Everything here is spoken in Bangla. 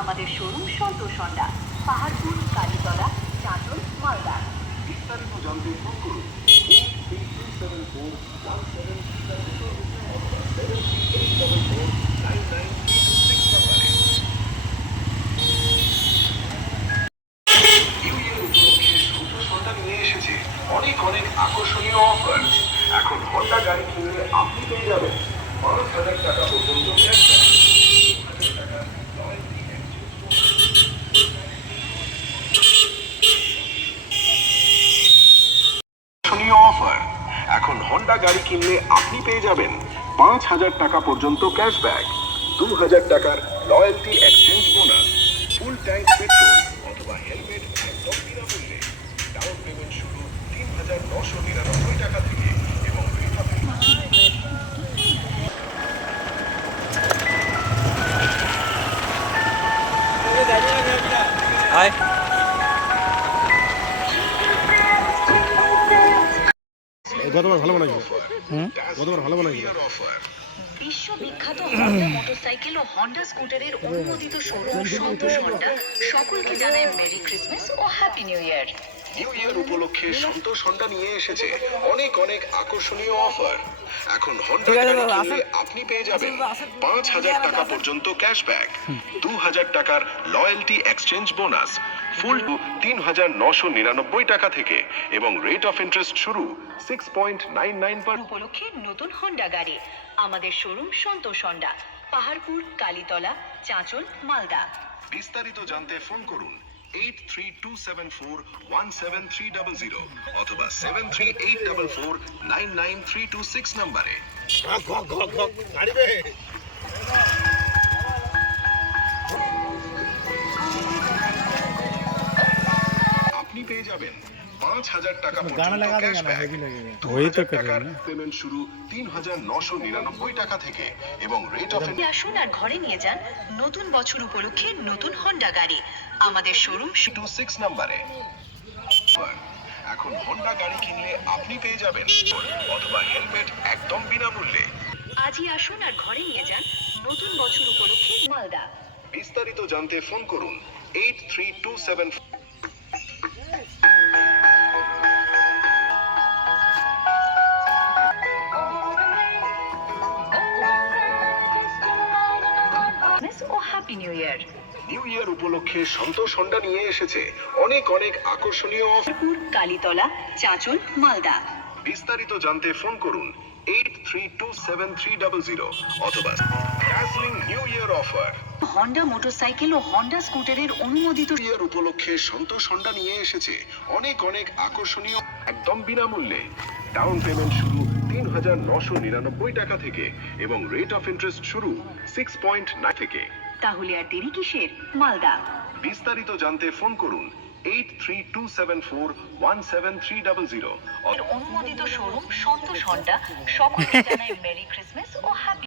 আমাদের শোরুম সন্তোষ হন্ডা, পাহাড়পুর, কালীতলা, চাঁদল, মালদা। বিস্তারিত জানতে ফোন করুন 8877 অনেক আকর্ষণীয় অফার। এখন হন্ডা গাড়ি কিনলে আপনি পেয়ে যাবেন 5,000 টাকা পর্যন্ত অফার। এখন হন্ডা গাড়ি কিনলে আপনি পেয়ে যাবেন 5,000 টাকা পর্যন্ত ক্যাশব্যাক, 2,000 টাকার loyalty exchange bonus, full tank petrol অথবা হেলমেট একদম বিনামূল্যে। ডাউন পেমেন্ট শুরু 3,999 টাকা থেকে এবং গতবার ভালো বানাইছে। গতবার ভালো বানাইছে। বিশ্ববিখ্যাত হন্ডা মোটরসাইকেল ও হন্ডা স্কুটারের অনুমোদিত শোরুম সন্তোষ হন্ডা সকলকে জানায় মেরি ক্রিসমাস ও happy new year. New year উপলক্ষে সন্তোষ হন্ডা নিয়ে এসেছে অনেক আকর্ষণীয় অফার। এখন হন্ডা গাড়ি কিনলে আপনি পেয়ে যাবেন 5,000 টাকা পর্যন্ত ক্যাশব্যাক, 2,000 টাকার লয়্যালটি এক্সচেঞ্জ বোনাস, ফুল 3,999 টাকা থেকে এবং রেট অফ ইন্টারেস্ট শুরু 6.99%। উপলক্ষে নতুন হন্ডা গাড়ি, আমাদের শোরুম সন্তোষ হন্ডা, পাহাড়পুর, কালীতলা, চাঁচল, মালদা। বিস্তারিত জানতে ফোন করুন 8327417300 অথবা 7384499326 নম্বরে। আপনি পেয়ে যাবেন 5,000 টাকা পর্যন্ত ক্যাশব্যাক, 2,000 টাকার পেমেন্ট শুরু 3,999 টাকা থেকে এবং রেট অফ আসুন আর ঘরে নিয়ে যান নতুন বছর উপলক্ষে নতুন হন্ডা গাড়ি, আমাদের শোরুম 26 নম্বরে। এখন হন্ডা গাড়ি কিনলে আপনি পেয়ে যাবেন অথবা হেলমেট একদম বিনামূল্যে। আজই আসুন আর ঘরে নিয়ে যান নতুন বছর উপলক্ষে মালদা। বিস্তারিত জানতে ফোন করুন 8327। ও happy new year. New year উপলক্ষে সন্তোষ হন্ডা নিয়ে এসেছে অনেক আকর্ষণীয় অফার। কালীতলা, চাঁচল, মালদা। বিস্তারিত জানতে ফোন করুন 83273000 অথবা Darjeeling new year offer. Honda motorcycle ও হন্ডা স্কুটারের অনুমোদিত ইয়ার উপলক্ষে সন্তোষ হন্ডা নিয়ে এসেছে অনেক আকর্ষণীয় একদম বিনামূল্যে। ডাউন পেমেন্ট শুরু 3,999 টাকা থেকে এবং রেট অফ ইন্টারেস্ট শুরু 6.9 থেকে। তাহলে আর দেরি কিসের? মালদা। বিস্তারিত জানতে ফোন করুন 8327417300 অনুমোদিত শোরুম সন্তোষ হন্ডা সকলকে জানায় মেরি ক্রিসমাস ও হ্যাপি